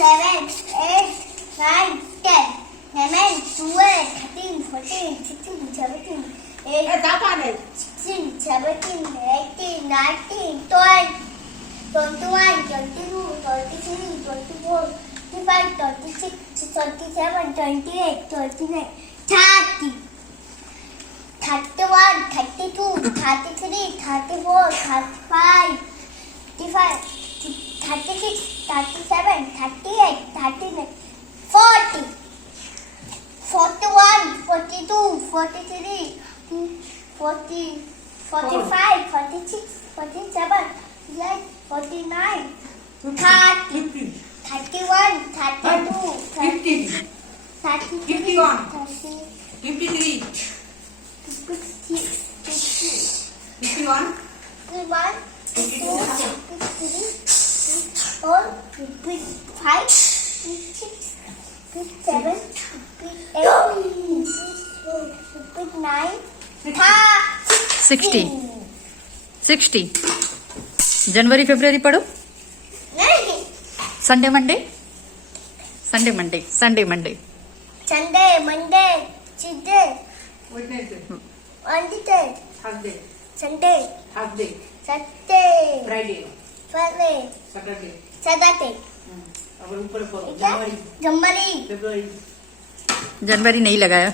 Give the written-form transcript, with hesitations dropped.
7, 8, 9, 10, 11, 12, 13, 14, 16, 17, 18, 16, 17, 18, 19, 20, 21, 22, 23, 24, 25, 26, 27, 28, 29, 30, 31, 32, 33, 34, 35, 35, 36, 37, 38, 39, 40, 41, 42, 43, 40, 45, 46, 47, 49, 30, 31, 32, 33, 51, 53, 51, 51, 52, 53, 54, 55, 56, 57, 58, 59, 60. 60. जनवरी February पढ़ो. Sunday Monday. Sunday Monday. Sunday Monday. Sunday, Monday, Tuesday, Wednesday, Wednesday, Thursday, Sunday, Thursday, Saturday, Friday, Friday, Saturday. Saturday. अब ऊपर January, February. जनवरी नहीं लगाया.